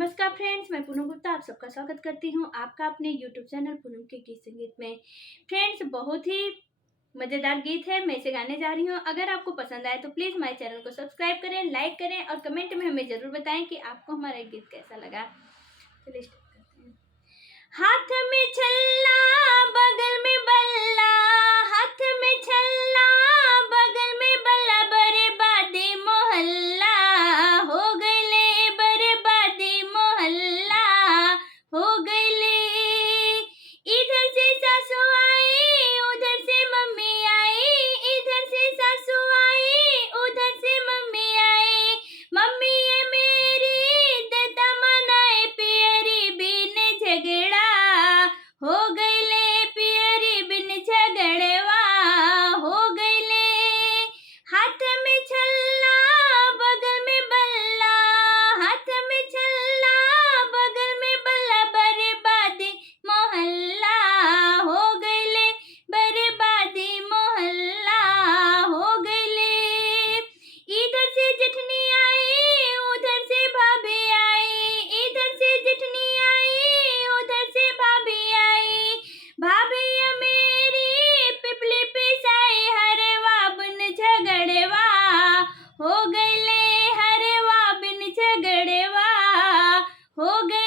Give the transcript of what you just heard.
नमस्कार फ्रेंड्स, मैं पूनम गुप्ता आप सबका स्वागत करती हूँ आपका अपने यूट्यूब चैनल पूनम के गीत संगीत में। फ्रेंड्स, बहुत ही मज़ेदार गीत है, मैं इसे गाने जा रही हूँ। अगर आपको पसंद आए तो प्लीज़ हमारे चैनल को सब्सक्राइब करें, लाइक करें और कमेंट में हमें ज़रूर बताएं कि आपको हमारा गीत कैसा लगा। चलिए स्टार्ट करते हैं। हाथ में छल्ला बगल में बल्ला, हाथ में छल्ला बगल में बल्ला, बर्बादी मोहल्ला हो गईले, बर्बादी मोहल्ला हो गईले। इधर से सासू आई उधर से मम्मी आई, इधर से सासू आई उधर से मम्मी आई। मम्मी ये मेरी देता मनाए, पियरी बिन झगड़ा हो गईले, पियरी बिन झगड़वा हो गईले। हाथ में छल्ला बगल में बल्ला, हाथ में छल्ला बगल में बल्ला, बर्बादी मोहल्ला हो गईले, बर्बादी मोहल्ला हो गईले। इधर से जेठनी आई उधर से भाभी आई, इधर से जेठनी आई उधर से भाभी आई। भाभी मेरी पिपली पिसाई, हरवा बिन झगड़वा हो गईले, हरवा बिन झगड़वा हो गए।